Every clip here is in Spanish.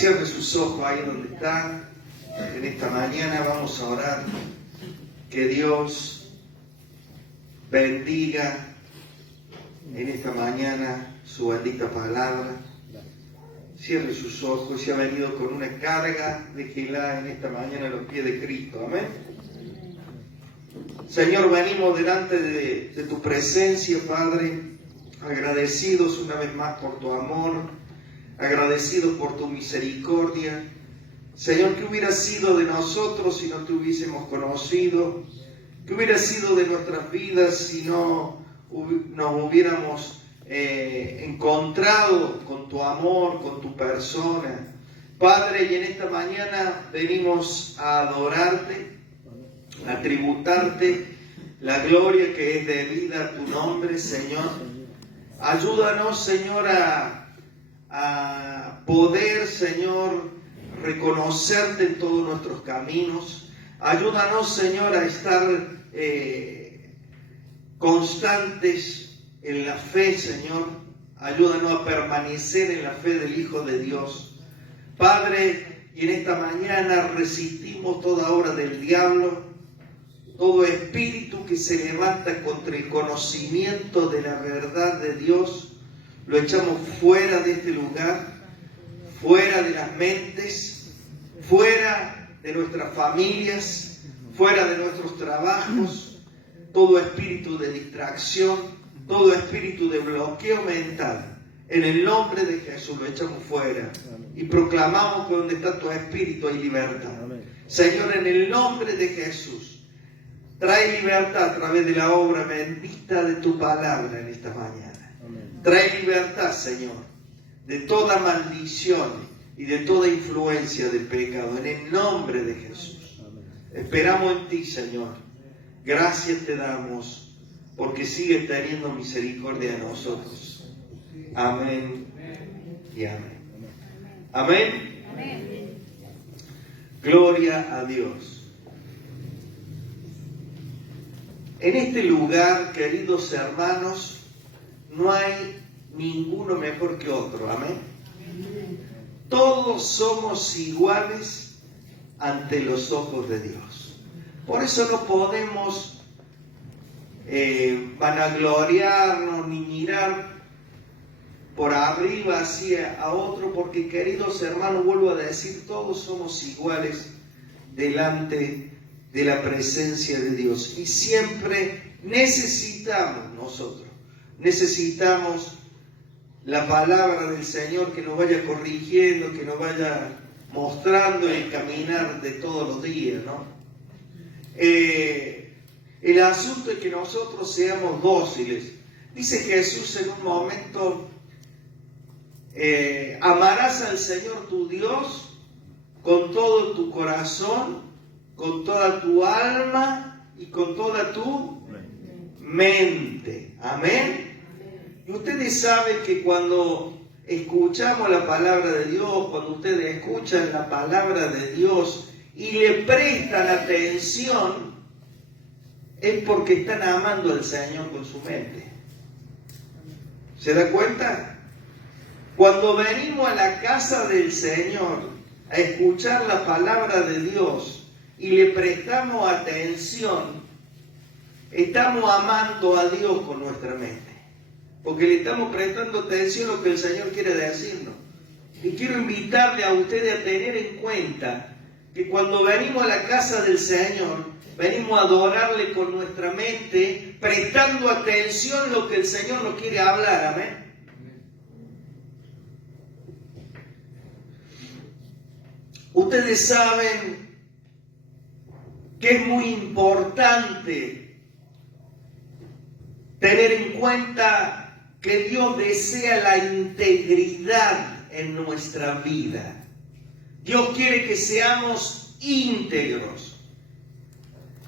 Cierre sus ojos ahí donde está. En esta mañana vamos a orar. Que Dios bendiga en esta mañana su bendita palabra. Cierre sus ojos. Se ha venido con una carga de Gilá en esta mañana a los pies de Cristo. Amén. Señor, venimos delante de tu presencia, Padre, agradecidos una vez más por tu amor, agradecidos por tu misericordia. Señor, ¿qué hubiera sido de nosotros si no te hubiésemos conocido? ¿Qué hubiera sido de nuestras vidas si no nos hubiéramos encontrado con tu amor, con tu persona? Padre, y en esta mañana venimos a adorarte, a tributarte la gloria que es debida a tu nombre, Señor. Ayúdanos, Señor, a poder, Señor, reconocerte en todos nuestros caminos. Ayúdanos, Señor, a estar constantes en la fe, Señor. Ayúdanos a permanecer en la fe del Hijo de Dios. Padre, y en esta mañana resistimos toda obra del diablo, todo espíritu que se levanta contra el conocimiento de la verdad de Dios, lo echamos fuera de este lugar, fuera de las mentes, fuera de nuestras familias, fuera de nuestros trabajos, todo espíritu de distracción, todo espíritu de bloqueo mental. En el nombre de Jesús lo echamos fuera y proclamamos que donde está tu espíritu hay libertad. Señor, en el nombre de Jesús, trae libertad a través de la obra bendita de tu palabra en esta mañana. Trae libertad, Señor, de toda maldición y de toda influencia del pecado, en el nombre de Jesús. Esperamos en ti, Señor. Gracias te damos, porque sigues teniendo misericordia de nosotros. Amén y amén. Amén. Gloria a Dios. En este lugar, queridos hermanos, no hay ninguno mejor que otro. Amén. Todos somos iguales ante los ojos de Dios. Por eso no podemos vanagloriarnos ni mirar por arriba hacia a otro, porque, queridos hermanos, vuelvo a decir, todos somos iguales delante de la presencia de Dios. Y siempre necesitamos la palabra del Señor que nos vaya corrigiendo, que nos vaya mostrando el caminar de todos los días, ¿no? El asunto es que nosotros seamos dóciles. Dice Jesús en un momento, amarás al Señor tu Dios con todo tu corazón, con toda tu alma y con toda tu mente. Amén. Y ustedes saben que cuando escuchamos la palabra de Dios, cuando ustedes escuchan la palabra de Dios y le prestan atención, es porque están amando al Señor con su mente. ¿Se da cuenta? Cuando venimos a la casa del Señor a escuchar la palabra de Dios y le prestamos atención, estamos amando a Dios con nuestra mente, porque le estamos prestando atención a lo que el Señor quiere decirnos. Y quiero invitarle a ustedes a tener en cuenta que cuando venimos a la casa del Señor, venimos a adorarle con nuestra mente, prestando atención a lo que el Señor nos quiere hablar. Amén. Ustedes saben que es muy importante tener en cuenta que Dios desea la integridad en nuestra vida. Dios quiere que seamos íntegros.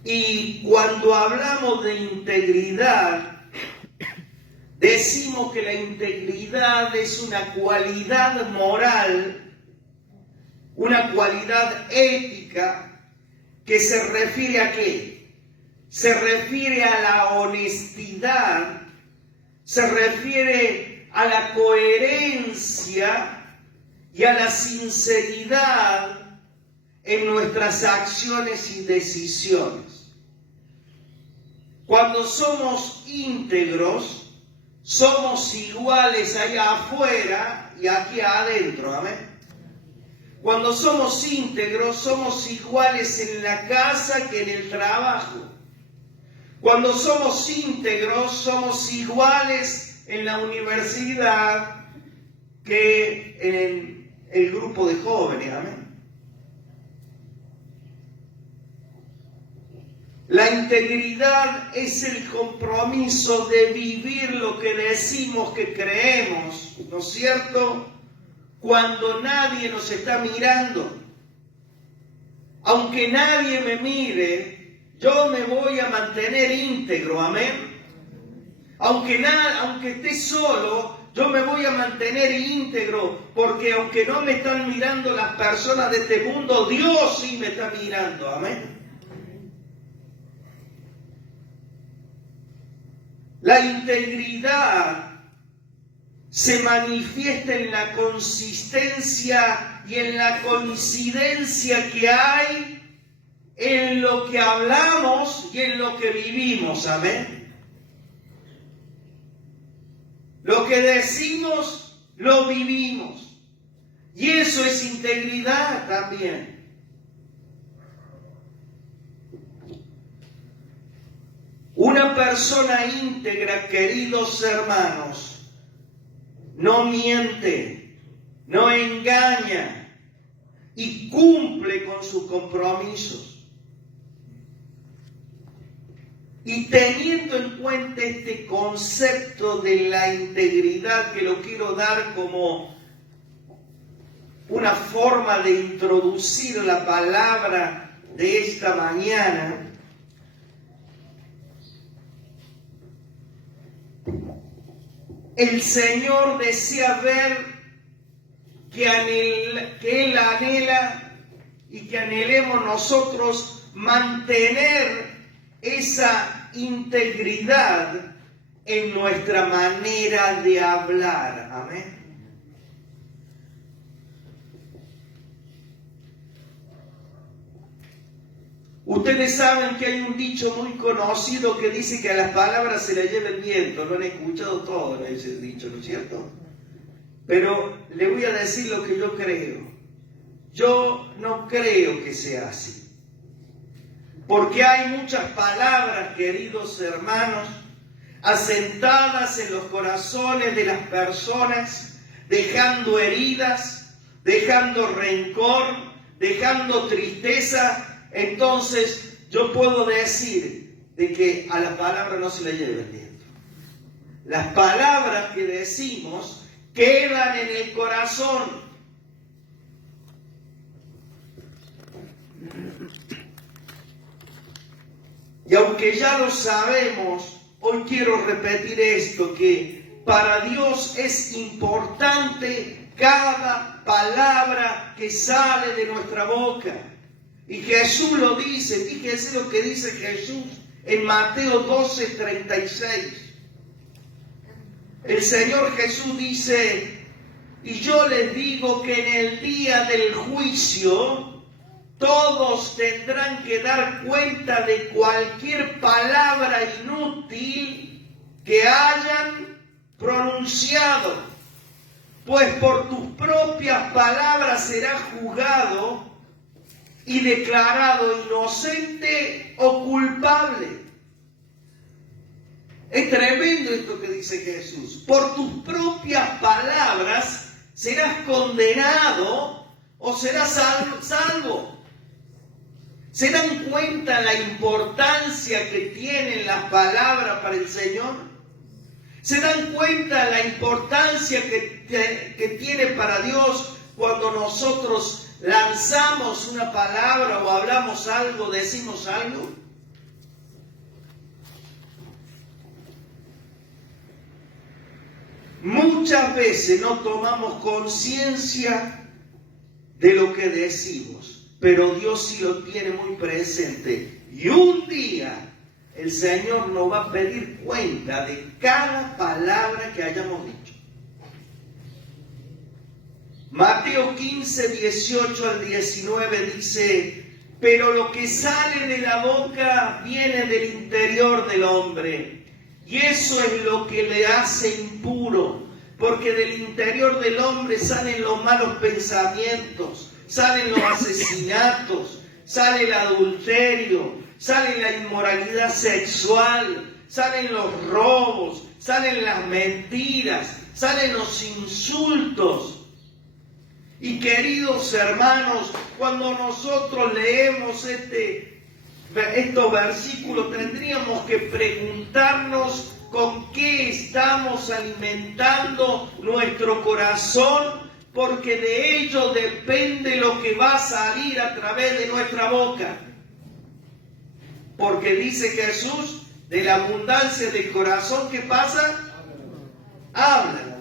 Y cuando hablamos de integridad, decimos que la integridad es una cualidad moral, una cualidad ética, que se refiere a qué? Se refiere a la honestidad, se refiere a la coherencia y a la sinceridad en nuestras acciones y decisiones. Cuando somos íntegros, somos iguales allá afuera y aquí adentro, amén. Cuando somos íntegros, somos iguales en la casa que en el trabajo. Cuando somos íntegros, somos iguales en la universidad que en el grupo de jóvenes, amén. La integridad es el compromiso de vivir lo que decimos que creemos, ¿no es cierto? Cuando nadie nos está mirando. Aunque nadie me mire, yo me voy a mantener íntegro, amén. Aunque esté solo, yo me voy a mantener íntegro, porque aunque no me están mirando las personas de este mundo, Dios sí me está mirando, amén. La integridad se manifiesta en la consistencia y en la coincidencia que hay en lo que hablamos y en lo que vivimos, amén. Lo que decimos, lo vivimos. Y eso es integridad también. Una persona íntegra, queridos hermanos, no miente, no engaña y cumple con sus compromisos. Y teniendo en cuenta este concepto de la integridad, que lo quiero dar como una forma de introducir la palabra de esta mañana, el Señor desea ver que Él anhela y que anhelemos nosotros mantener esa integridad en nuestra manera de hablar. Amén. Ustedes saben que hay un dicho muy conocido que dice que a las palabras se le lleva el viento. Lo han escuchado todos ese dicho, ¿no es cierto? Pero le voy a decir lo que yo creo. Yo no creo que sea así. Porque hay muchas palabras, queridos hermanos, asentadas en los corazones de las personas, dejando heridas, dejando rencor, dejando tristeza. Entonces yo puedo decir de que a las palabras no se le lleva el viento. Las palabras que decimos quedan en el corazón. Y aunque ya lo sabemos, hoy quiero repetir esto, que para Dios es importante cada palabra que sale de nuestra boca. Y Jesús lo dice, fíjense lo que dice Jesús en Mateo 12:36. El Señor Jesús dice, y yo les digo que en el día del juicio todos tendrán que dar cuenta de cualquier palabra inútil que hayan pronunciado, pues por tus propias palabras serás juzgado y declarado inocente o culpable. Es tremendo esto que dice Jesús. Por tus propias palabras serás condenado o serás salvo. ¿Se dan cuenta la importancia que tienen las palabras para el Señor? ¿Se dan cuenta la importancia que tiene para Dios cuando nosotros lanzamos una palabra o hablamos algo, decimos algo? Muchas veces no tomamos conciencia de lo que decimos, pero Dios sí lo tiene muy presente. Y un día el Señor nos va a pedir cuenta de cada palabra que hayamos dicho. Mateo 15, 18 al 19 dice: pero lo que sale de la boca viene del interior del hombre, y eso es lo que le hace impuro, porque del interior del hombre salen los malos pensamientos, salen los asesinatos, sale el adulterio, sale la inmoralidad sexual, salen los robos, salen las mentiras, salen los insultos. Y queridos hermanos, cuando nosotros leemos estos versículos, tendríamos que preguntarnos con qué estamos alimentando nuestro corazón, porque de ello depende lo que va a salir a través de nuestra boca. Porque dice Jesús, de la abundancia del corazón, ¿qué pasa? Habla la boca.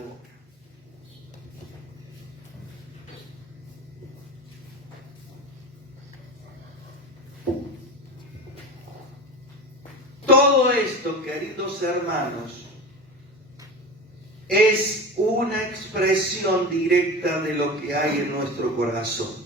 Todo esto, queridos hermanos, es una expresión directa de lo que hay en nuestro corazón.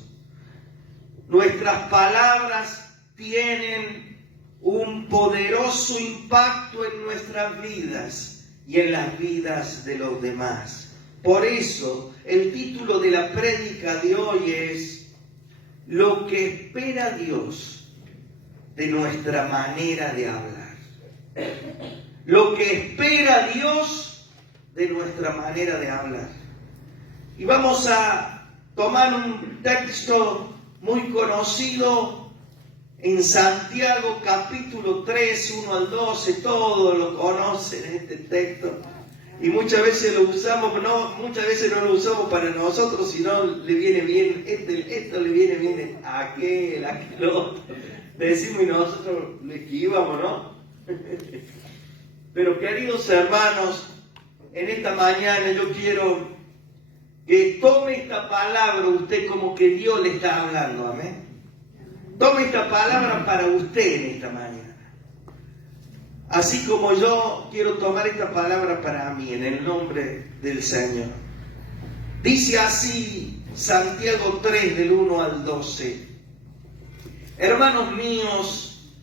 Nuestras palabras tienen un poderoso impacto en nuestras vidas y en las vidas de los demás. Por eso, el título de la prédica de hoy es Lo que espera Dios de nuestra manera de hablar. Lo que espera Dios de nuestra manera de hablar. Y vamos a tomar un texto muy conocido en Santiago capítulo 3, 1 al 12, todos lo conocen este texto. Y muchas veces lo usamos, muchas veces no lo usamos para nosotros, sino le viene bien, esto le viene bien a aquel otro. Decimos y nosotros le esquivamos, ¿no? Pero queridos hermanos, en esta mañana yo quiero que tome esta palabra usted como que Dios le está hablando, amén. Tome esta palabra para usted en esta mañana. Así como yo quiero tomar esta palabra para mí, en el nombre del Señor. Dice así Santiago 3, del 1 al 12. Hermanos míos,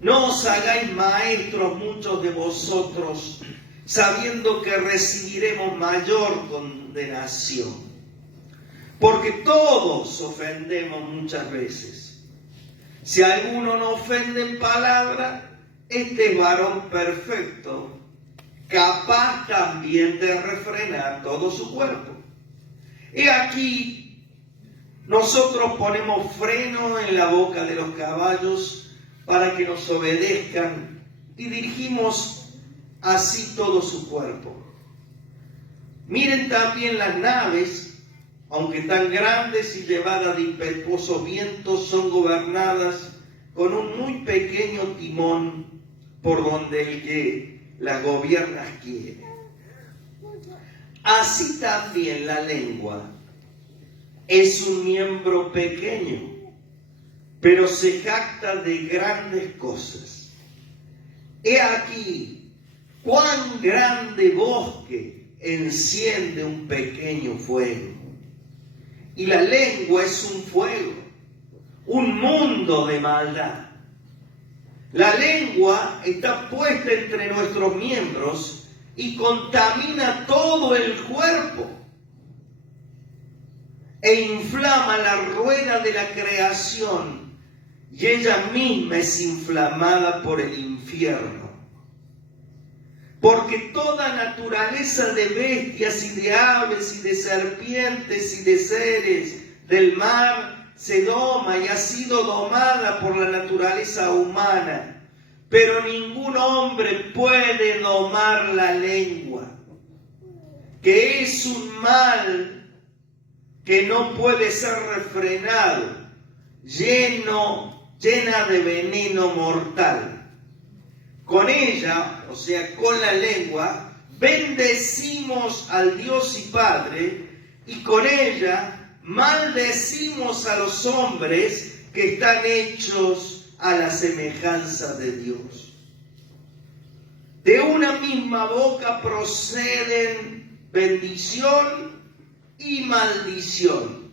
no os hagáis maestros muchos de vosotros, sabiendo que recibiremos mayor condenación. Porque todos ofendemos muchas veces. Si alguno no ofende en palabra, este es varón perfecto, capaz también de refrenar todo su cuerpo. He aquí, nosotros ponemos freno en la boca de los caballos para que nos obedezcan y dirigimos así todo su cuerpo. Miren también las naves, aunque tan grandes y llevadas de impetuosos vientos, son gobernadas con un muy pequeño timón por donde el que las gobierna quiere. Así también la lengua es un miembro pequeño, pero se jacta de grandes cosas. He aquí cuán grande bosque enciende un pequeño fuego. Y la lengua es un fuego, un mundo de maldad. La lengua está puesta entre nuestros miembros y contamina todo el cuerpo e inflama la rueda de la creación, y ella misma es inflamada por el infierno. Porque toda naturaleza de bestias y de aves y de serpientes y de seres del mar se doma y ha sido domada por la naturaleza humana. Pero ningún hombre puede domar la lengua, que es un mal que no puede ser refrenado, llena de veneno mortal. Con ella, o sea, con la lengua, bendecimos al Dios y Padre, y con ella maldecimos a los hombres que están hechos a la semejanza de Dios. De una misma boca proceden bendición y maldición.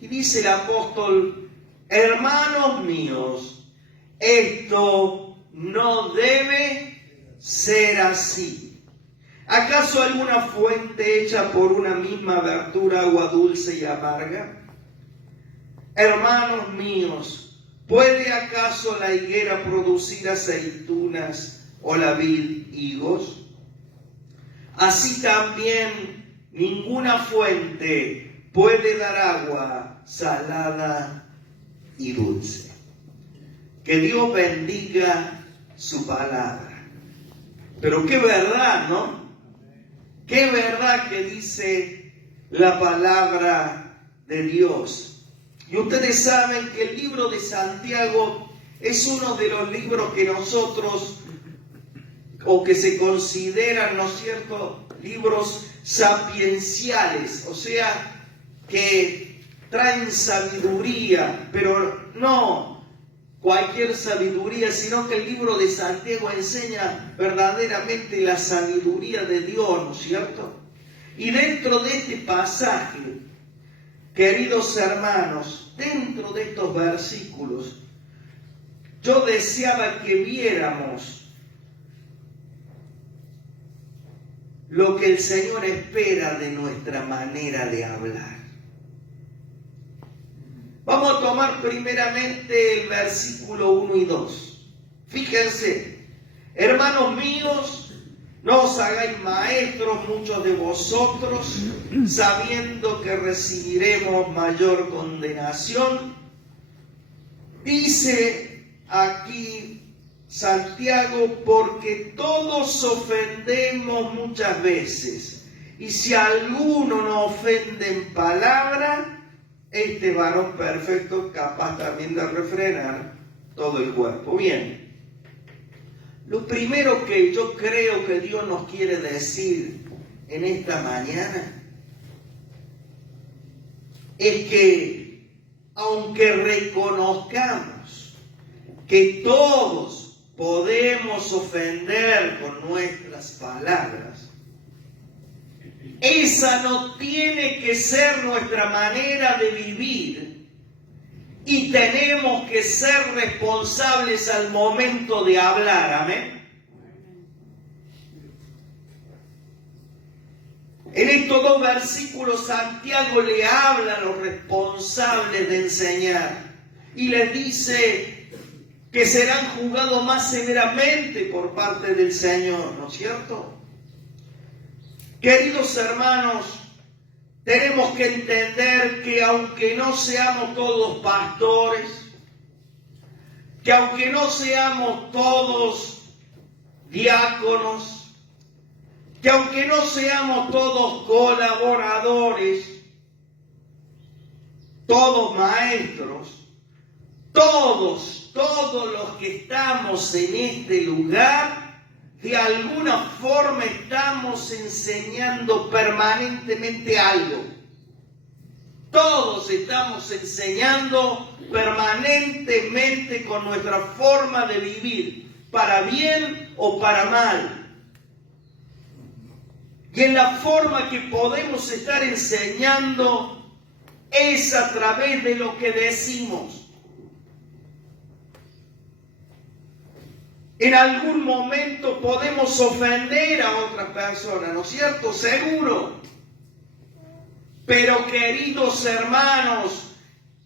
Y dice el apóstol: hermanos míos, esto no debe ser así. ¿Acaso alguna fuente hecha por una misma abertura, agua dulce y amarga? Hermanos míos, ¿puede acaso la higuera producir aceitunas o la vid higos? Así también ninguna fuente puede dar agua salada y dulce. Que Dios bendiga su palabra. Pero qué verdad, ¿no? Qué verdad que dice la palabra de Dios. Y ustedes saben que el libro de Santiago es uno de los libros que nosotros, o que se consideran, ¿no es cierto?, libros sapienciales, o sea, que traen sabiduría, pero no cualquier sabiduría, sino que el libro de Santiago enseña verdaderamente la sabiduría de Dios, ¿no es cierto? Y dentro de este pasaje, queridos hermanos, dentro de estos versículos, yo deseaba que viéramos lo que el Señor espera de nuestra manera de hablar. Vamos a tomar primeramente el versículo 1 y 2. Fíjense: hermanos míos, no os hagáis maestros muchos de vosotros, sabiendo que recibiremos mayor condenación. Dice aquí Santiago: porque todos ofendemos muchas veces, y si alguno no ofende en palabra, este varón perfecto es capaz también de refrenar todo el cuerpo. Bien. Lo primero que yo creo que Dios nos quiere decir en esta mañana es que, aunque reconozcamos que todos podemos ofender con nuestras palabras, esa no tiene que ser nuestra manera de vivir. Y tenemos que ser responsables al momento de hablar. Amén. En estos dos versículos Santiago le habla a los responsables de enseñar y les dice que serán juzgados más severamente por parte del Señor, ¿no es cierto? Queridos hermanos, tenemos que entender que aunque no seamos todos pastores, que aunque no seamos todos diáconos, que aunque no seamos todos colaboradores, todos maestros, todos los que estamos en este lugar, de alguna forma estamos enseñando permanentemente algo. Todos estamos enseñando permanentemente con nuestra forma de vivir, para bien o para mal. Y en la forma que podemos estar enseñando es a través de lo que decimos. En algún momento podemos ofender a otras personas, ¿no es cierto? Seguro. Pero queridos hermanos,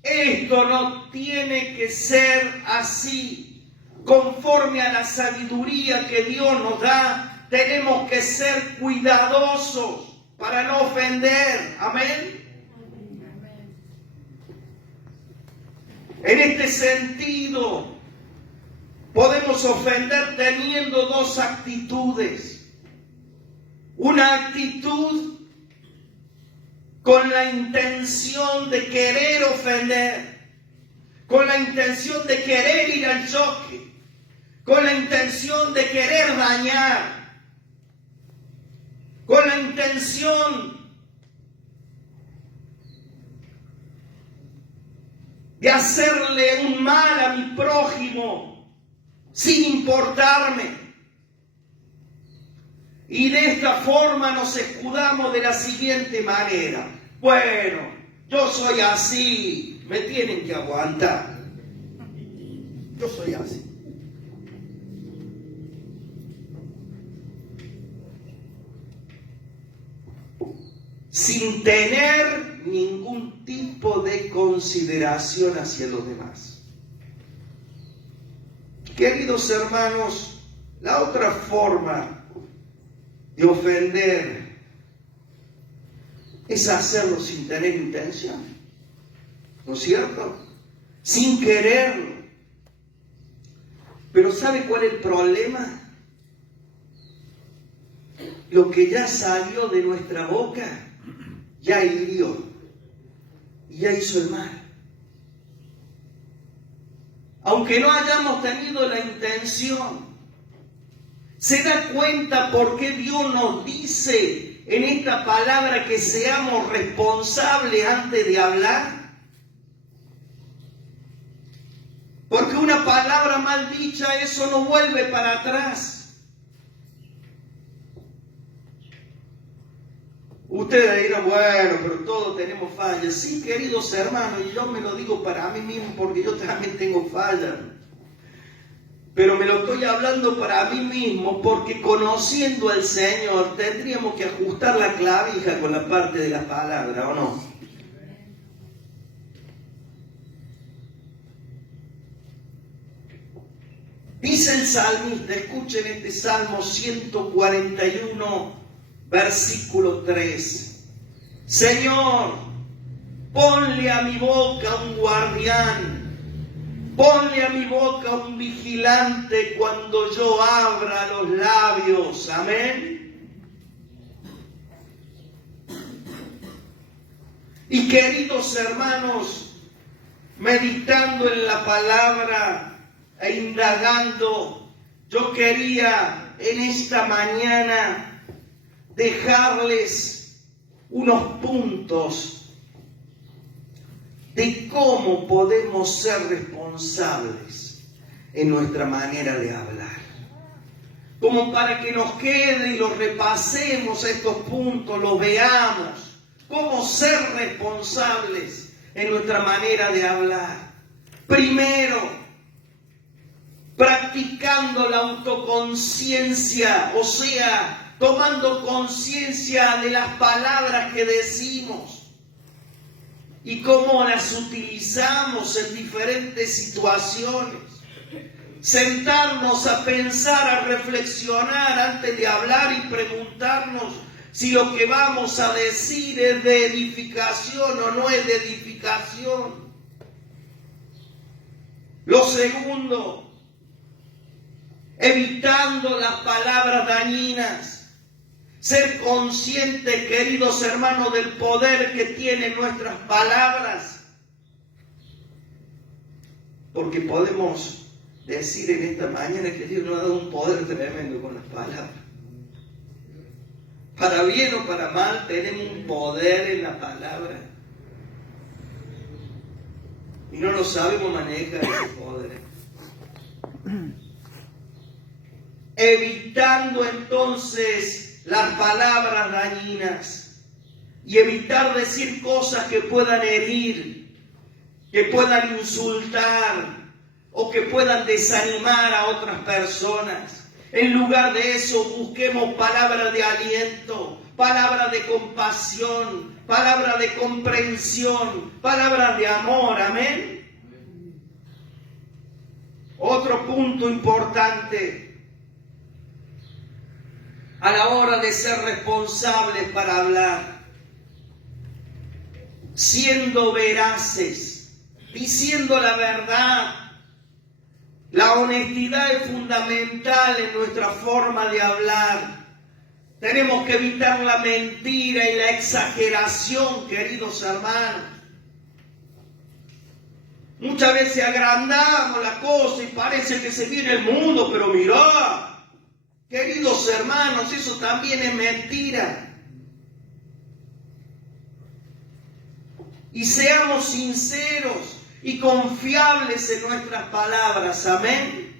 esto no tiene que ser así. Conforme a la sabiduría que Dios nos da, tenemos que ser cuidadosos para no ofender. Amén. En este sentido, podemos ofender teniendo dos actitudes. Una actitud con la intención de querer ofender, con la intención de querer ir al choque, con la intención de querer dañar, con la intención de hacerle un mal a mi prójimo, sin importarme. Y de esta forma nos escudamos de la siguiente manera: bueno, yo soy así, me tienen que aguantar. Yo soy así. Sin tener ningún tipo de consideración hacia los demás. Queridos hermanos, la otra forma de ofender es hacerlo sin tener intención, ¿no es cierto? Sin quererlo. Pero ¿sabe cuál es el problema? Lo que ya salió de nuestra boca ya hirió y ya hizo el mal. Aunque no hayamos tenido la intención, ¿se da cuenta por qué Dios nos dice en esta palabra que seamos responsables antes de hablar? Porque una palabra mal dicha, eso no vuelve para atrás. Ustedes dirán, bueno, pero todos tenemos fallas. Sí, queridos hermanos, y yo me lo digo para mí mismo porque yo también tengo fallas. Pero me lo estoy hablando para mí mismo porque conociendo al Señor tendríamos que ajustar la clavija con la parte de la palabra, ¿o no? Dice el salmista, escuchen este Salmo 141, versículo 3. Señor, ponle a mi boca un guardián, ponle a mi boca un vigilante cuando yo abra los labios. Amén. Y queridos hermanos, meditando en la palabra e indagando, yo quería en esta mañana dejarles unos puntos de cómo podemos ser responsables en nuestra manera de hablar. Como para que nos quede y los repasemos estos puntos, los veamos. Cómo ser responsables en nuestra manera de hablar. Primero, practicando la autoconciencia, o sea, tomando conciencia de las palabras que decimos y cómo las utilizamos en diferentes situaciones. Sentarnos a pensar, a reflexionar antes de hablar y preguntarnos si lo que vamos a decir es de edificación o no es de edificación. Lo segundo, evitando las palabras dañinas. Ser conscientes, queridos hermanos, del poder que tienen nuestras palabras. Porque podemos decir en esta mañana que Dios nos ha dado un poder tremendo con las palabras. Para bien o para mal, tenemos un poder en la palabra. Y no lo sabemos manejar ese poder. Evitando entonces las palabras dañinas y evitar decir cosas que puedan herir, que puedan insultar o que puedan desanimar a otras personas. En lugar de eso, busquemos palabras de aliento, palabras de compasión, palabras de comprensión, palabras de amor. Amén. Otro punto importante a la hora de ser responsables para hablar, siendo veraces, diciendo la verdad. La honestidad es fundamental en nuestra forma de hablar. Tenemos que evitar la mentira y la exageración, queridos hermanos. Muchas veces agrandamos la cosa y parece que se viene el mundo, pero mirá, queridos hermanos, eso también es mentira. Y seamos sinceros y confiables en nuestras palabras. Amén.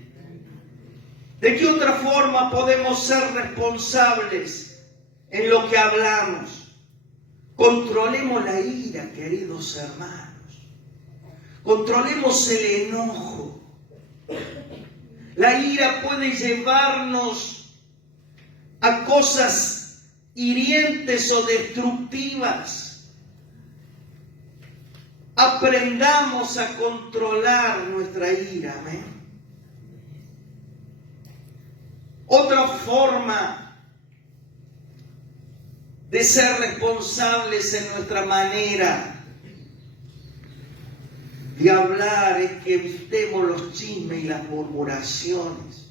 ¿De qué otra forma podemos ser responsables en lo que hablamos? Controlemos la ira, queridos hermanos. Controlemos el enojo. La ira puede llevarnos a cosas hirientes o destructivas. Aprendamos a controlar nuestra ira. Amén. Otra forma de ser responsables en nuestra manera de hablar es que evitemos los chismes y las murmuraciones.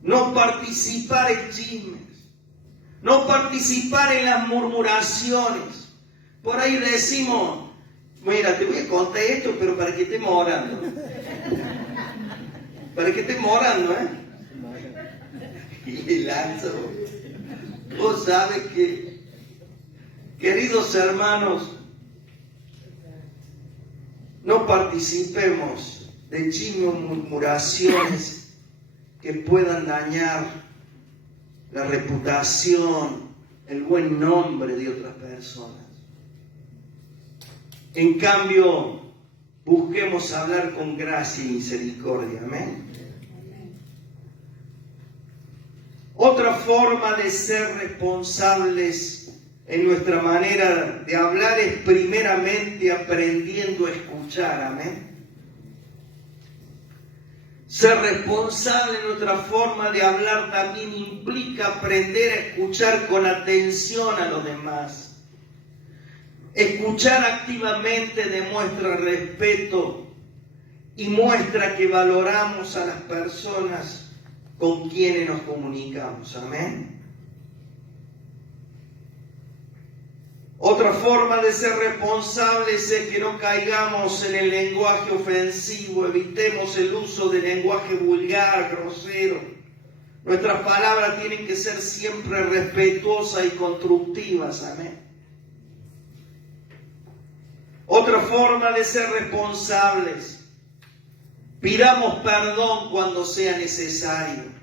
No participar en chismes, no participar en las murmuraciones. Por ahí decimos, mira, te voy a contar esto, pero para que estemos orando. Para que estemos orando, Y lanzo. Vos sabes que, queridos hermanos, no participemos de chismes o murmuraciones que puedan dañar la reputación, el buen nombre de otras personas. En cambio, busquemos hablar con gracia y misericordia. Amén. Otra forma de ser responsables en nuestra manera de hablar es primeramente aprendiendo a escuchar. Amén. Ser responsable en nuestra forma de hablar también implica aprender a escuchar con atención a los demás. Escuchar activamente demuestra respeto y muestra que valoramos a las personas con quienes nos comunicamos. Amén. Otra forma de ser responsables es que no caigamos en el lenguaje ofensivo, evitemos el uso de lenguaje vulgar, grosero. Nuestras palabras tienen que ser siempre respetuosas y constructivas. Amén. Otra forma de ser responsables: pidamos perdón cuando sea necesario.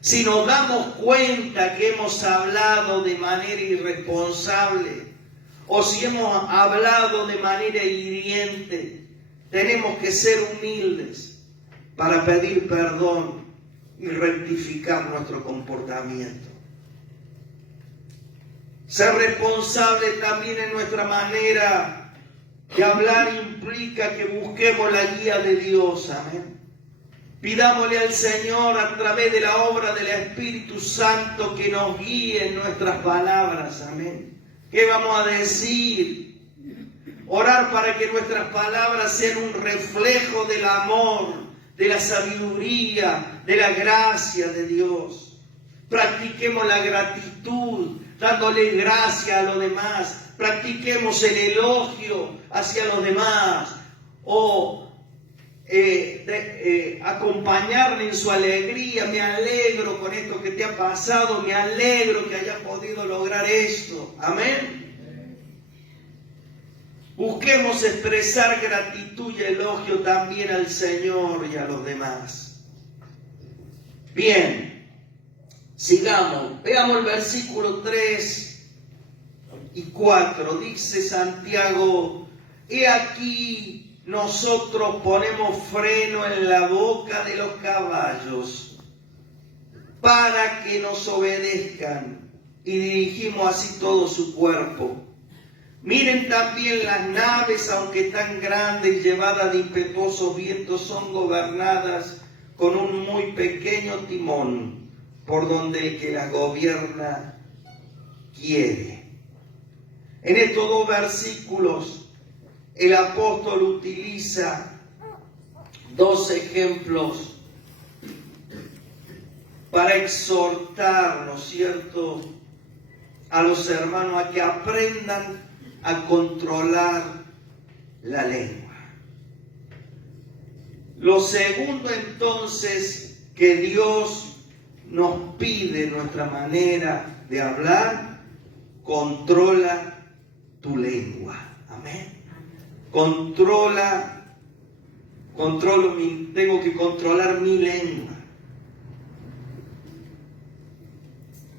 Si nos damos cuenta que hemos hablado de manera irresponsable o si hemos hablado de manera hiriente, tenemos que ser humildes para pedir perdón y rectificar nuestro comportamiento. Ser responsable también en nuestra manera de hablar implica que busquemos la guía de Dios. Amén. Pidámosle al Señor a través de la obra del Espíritu Santo que nos guíe en nuestras palabras. Amén. ¿Qué vamos a decir? Orar para que nuestras palabras sean un reflejo del amor, de la sabiduría, de la gracia de Dios. Practiquemos la gratitud, dándole gracias a los demás. Practiquemos el elogio hacia los demás o acompañarle en su alegría. Me alegro con esto que te ha pasado, me alegro que hayas podido lograr esto. Amén. Busquemos expresar gratitud y elogio también al Señor y a los demás. Bien, sigamos. Veamos el versículo 3 y 4. Dice Santiago: he aquí nosotros ponemos freno en la boca de los caballos para que nos obedezcan y dirigimos así todo su cuerpo. Miren también las naves, aunque tan grandes y llevadas de impetuosos vientos, son gobernadas con un muy pequeño timón, por donde el que las gobierna quiere. En estos dos versículos, el apóstol utiliza dos ejemplos para exhortar, ¿no es cierto?, a los hermanos a que aprendan a controlar la lengua. Lo segundo, entonces, que Dios nos pide en nuestra manera de hablar: controla tu lengua. Amén. Tengo que controlar mi lengua.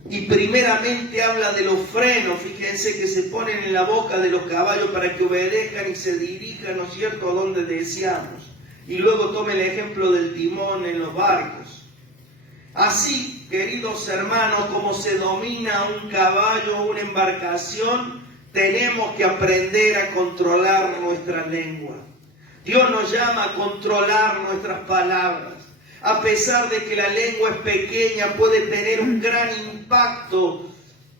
Y primeramente habla de los frenos, fíjense que se ponen en la boca de los caballos para que obedezcan y se dirijan, ¿no es cierto?, a donde deseamos. Y luego tome el ejemplo del timón en los barcos. Así, queridos hermanos, como se domina un caballo o una embarcación, tenemos que aprender a controlar nuestra lengua. Dios nos llama a controlar nuestras palabras. A pesar de que la lengua es pequeña, puede tener un gran impacto,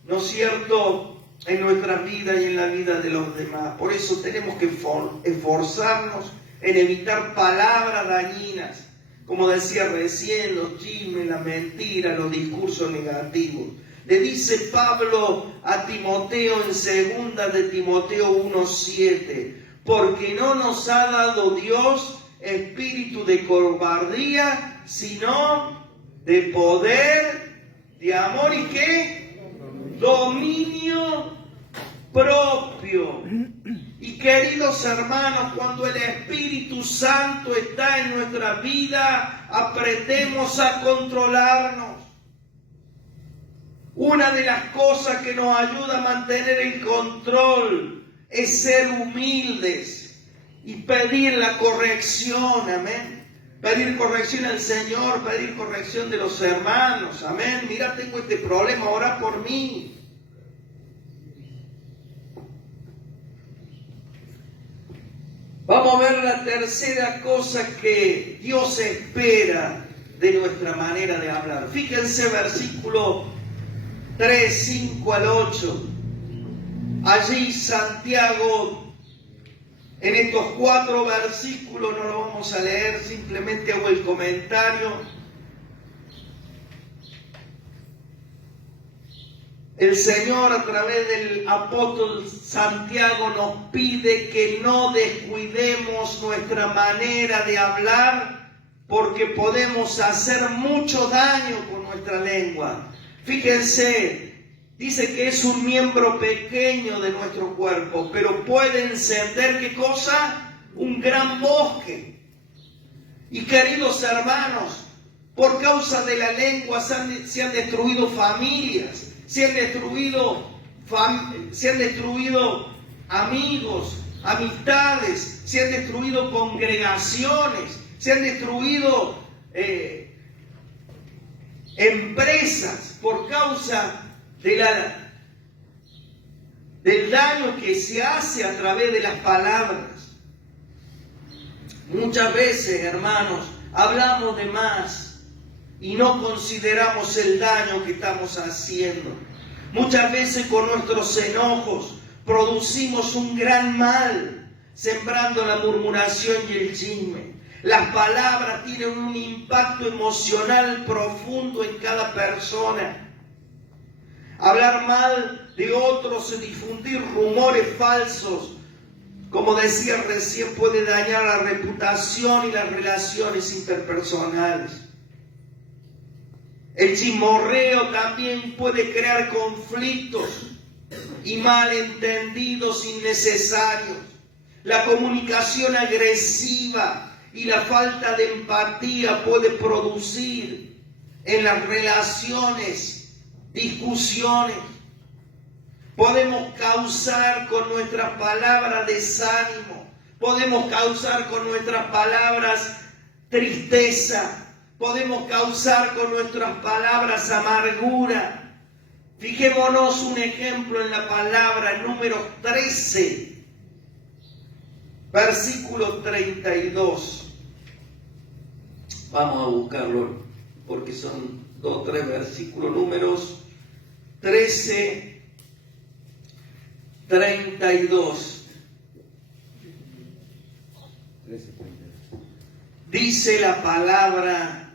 ¿no es cierto?, en nuestra vida y en la vida de los demás. Por eso tenemos que esforzarnos en evitar palabras dañinas, como decía recién, los chismes, la mentira, los discursos negativos. Le dice Pablo a Timoteo en 2 de Timoteo 1:7, porque no nos ha dado Dios espíritu de cobardía, sino de poder, de amor y ¿qué? Dominio propio. Y queridos hermanos, cuando el Espíritu Santo está en nuestra vida, aprendemos a controlarnos. Una de las cosas que nos ayuda a mantener el control es ser humildes y pedir la corrección, amén. Pedir corrección al Señor, pedir corrección de los hermanos, amén. Mira, tengo este problema, ora por mí. Vamos a ver la tercera cosa que Dios espera de nuestra manera de hablar. Fíjense versículo 3, 5 al 8. Allí Santiago, en estos 4 versículos, no lo vamos a leer, simplemente hago el comentario. El Señor, a través del apóstol Santiago, nos pide que no descuidemos nuestra manera de hablar, porque podemos hacer mucho daño con nuestra lengua. Fíjense, dice que es un miembro pequeño de nuestro cuerpo, pero puede encender, ¿qué cosa? Un gran bosque. Y queridos hermanos, por causa de la lengua se han destruido familias, se han destruido amigos, amistades, se han destruido congregaciones, se han destruido empresas por causa del daño que se hace a través de las palabras. Muchas veces, hermanos, hablamos de más y no consideramos el daño que estamos haciendo. Muchas veces con nuestros enojos producimos un gran mal, sembrando la murmuración y el chisme. Las palabras tienen un impacto emocional profundo en cada persona. Hablar mal de otros, difundir rumores falsos, como decía recién, puede dañar la reputación y las relaciones interpersonales. El chismorreo también puede crear conflictos y malentendidos innecesarios. La comunicación agresiva y la falta de empatía puede producir en las relaciones discusiones. Podemos causar con nuestras palabras desánimo, podemos causar con nuestras palabras tristeza, podemos causar con nuestras palabras amargura. Fijémonos un ejemplo en la palabra Números 13, versículo 32. Vamos a buscarlo porque son 2 o 3 versículos. Números 13, 32. Dice la palabra,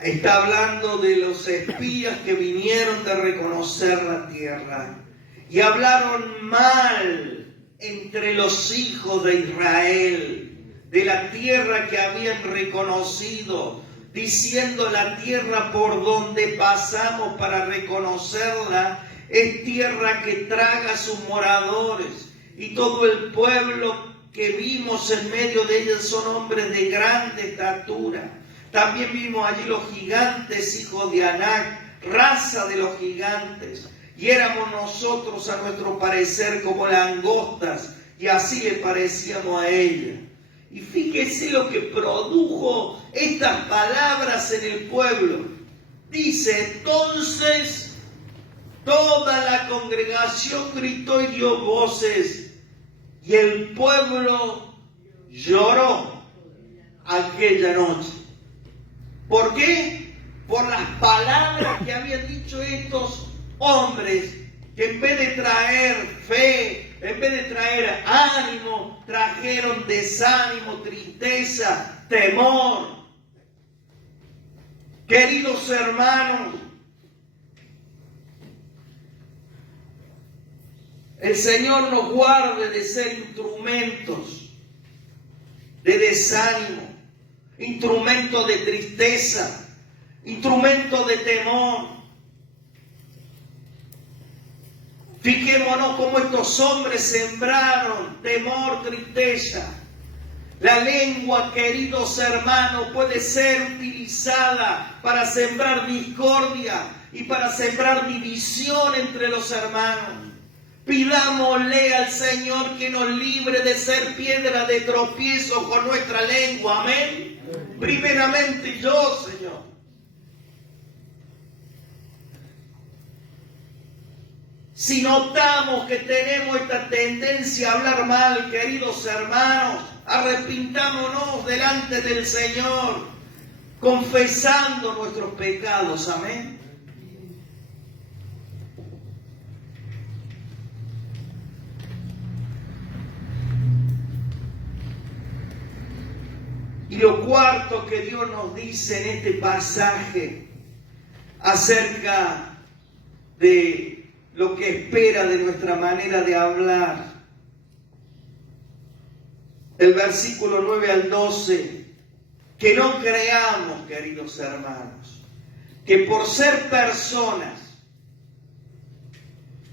está hablando de los espías que vinieron de reconocer la tierra y hablaron mal entre los hijos de Israel de la tierra que habían reconocido, diciendo: la tierra por donde pasamos para reconocerla es tierra que traga a sus moradores, y todo el pueblo que vimos en medio de ella son hombres de grande estatura. También vimos allí los gigantes, hijos de Anac, raza de los gigantes. Y éramos nosotros, a nuestro parecer, como langostas, y así le parecíamos a ella. Y fíjese lo que produjo estas palabras en el pueblo. Dice, entonces toda la congregación gritó y dio voces, y el pueblo lloró aquella noche. ¿Por qué? Por las palabras que habían dicho estos hombres, que en vez de traer fe, en vez de traer ánimo, trajeron desánimo, tristeza, temor. Queridos hermanos, el Señor nos guarde de ser instrumentos de desánimo, instrumentos de tristeza, instrumentos de temor. Fijémonos cómo estos hombres sembraron temor, tristeza. La lengua, queridos hermanos, puede ser utilizada para sembrar discordia y para sembrar división entre los hermanos. Pidámosle al Señor que nos libre de ser piedra de tropiezo con nuestra lengua. Amén. Primeramente yo, Señor. Si notamos que tenemos esta tendencia a hablar mal, queridos hermanos, arrepintámonos delante del Señor, confesando nuestros pecados. Amén. Y lo cuarto que Dios nos dice en este pasaje acerca de lo que espera de nuestra manera de hablar. El versículo 9 al 12, que no creamos, queridos hermanos, que por ser personas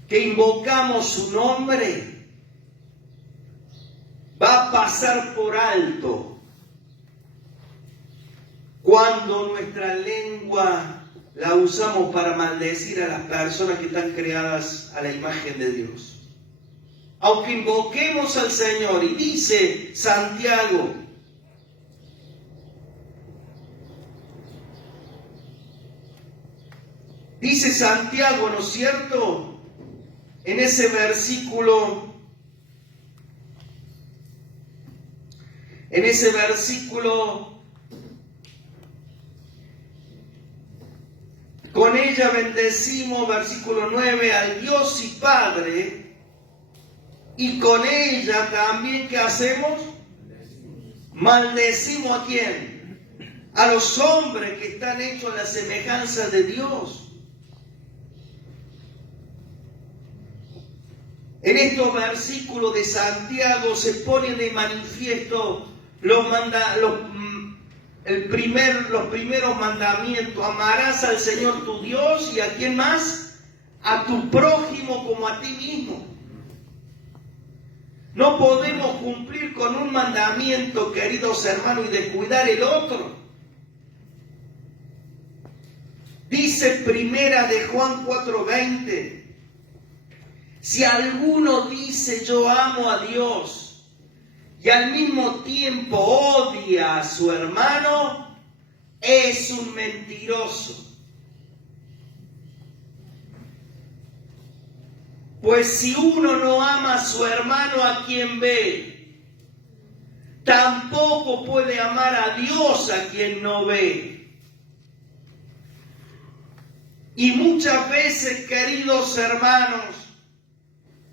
que invocamos su nombre, va a pasar por alto cuando nuestra lengua la usamos para maldecir a las personas que están creadas a la imagen de Dios. Aunque invoquemos al Señor, y dice Santiago, ¿no es cierto? En ese versículo, con ella bendecimos, versículo 9, al Dios y Padre, y con ella también, ¿qué hacemos? Maldecimos ¿a quién? A los hombres que están hechos a la semejanza de Dios. En estos versículos de Santiago se pone de manifiesto los primeros mandamientos. Amarás al Señor tu Dios y ¿a quién más? A tu prójimo como a ti mismo. No podemos cumplir con un mandamiento, queridos hermanos, y descuidar el otro. Dice primera de Juan 4:20, si alguno dice yo amo a Dios y al mismo tiempo odia a su hermano, es un mentiroso. Pues si uno no ama a su hermano a quien ve, tampoco puede amar a Dios a quien no ve. Y muchas veces, queridos hermanos,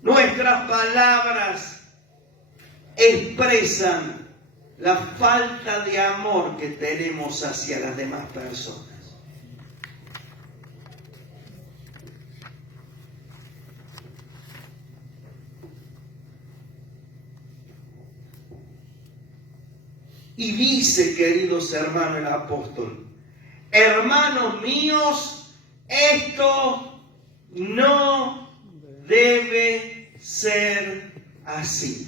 nuestras palabras expresan la falta de amor que tenemos hacia las demás personas. Y dice, queridos hermanos, el apóstol, hermanos míos, esto no debe ser así.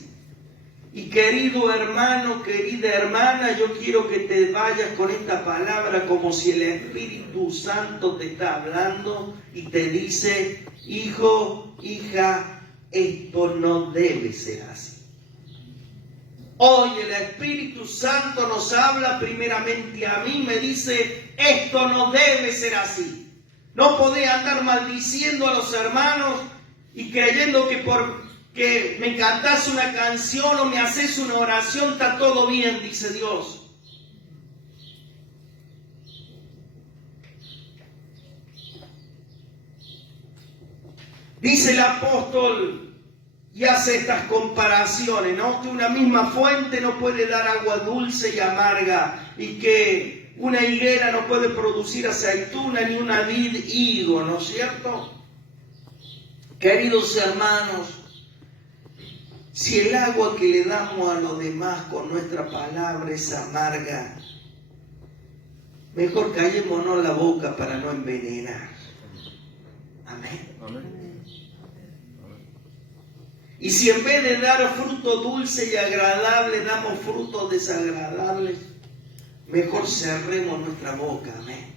Y querido hermano, querida hermana, yo quiero que te vayas con esta palabra como si el Espíritu Santo te está hablando y te dice, hijo, hija, esto no debe ser así. Hoy el Espíritu Santo nos habla primeramente a mí, me dice, esto no debe ser así. No podés andar maldiciendo a los hermanos y creyendo que porque me cantás una canción o me haces una oración está todo bien, dice Dios. Dice el apóstol y hace estas comparaciones, ¿no? Que una misma fuente no puede dar agua dulce y amarga, y que una higuera no puede producir aceituna ni una vid higo, ¿no es cierto? Queridos hermanos, si el agua que le damos a los demás con nuestra palabra es amarga, mejor callémonos la boca para no envenenar. Amén. Amén. Y si en vez de dar fruto dulce y agradable damos frutos desagradables, mejor cerremos nuestra boca. Amén.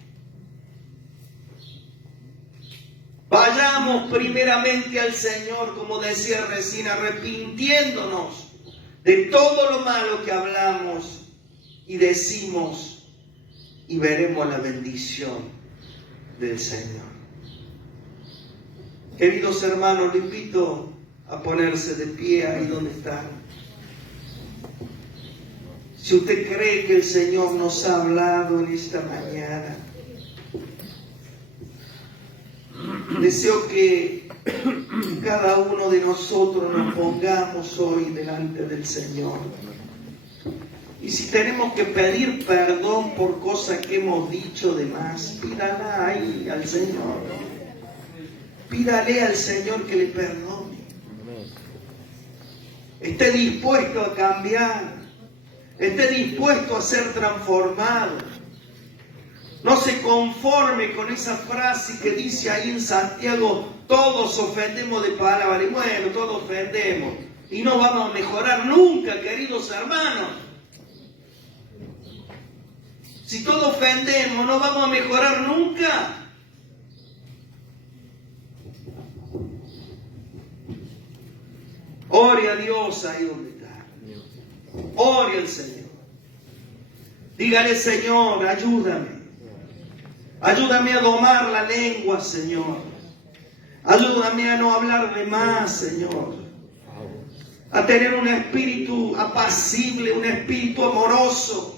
Vayamos primeramente al Señor, como decía recién, arrepintiéndonos de todo lo malo que hablamos y decimos, y veremos la bendición del Señor. Queridos hermanos, les invito a ponerse de pie ahí donde están. Si usted cree que el Señor nos ha hablado en esta mañana, deseo que cada uno de nosotros nos pongamos hoy delante del Señor. Y si tenemos que pedir perdón por cosas que hemos dicho de más, pídala ahí al Señor. Pídale al Señor que le perdone. Esté dispuesto a cambiar, esté dispuesto a ser transformado. No se conforme con esa frase que dice ahí en Santiago, todos ofendemos de palabra. Y bueno, todos ofendemos. Y no vamos a mejorar nunca, queridos hermanos. Si todos ofendemos, no vamos a mejorar nunca. Ore a Dios ahí donde está. Ore al Señor. Dígale, Señor, ayúdame. Ayúdame a domar la lengua, Señor. Ayúdame a no hablar de más, Señor. A tener un espíritu apacible, un espíritu amoroso.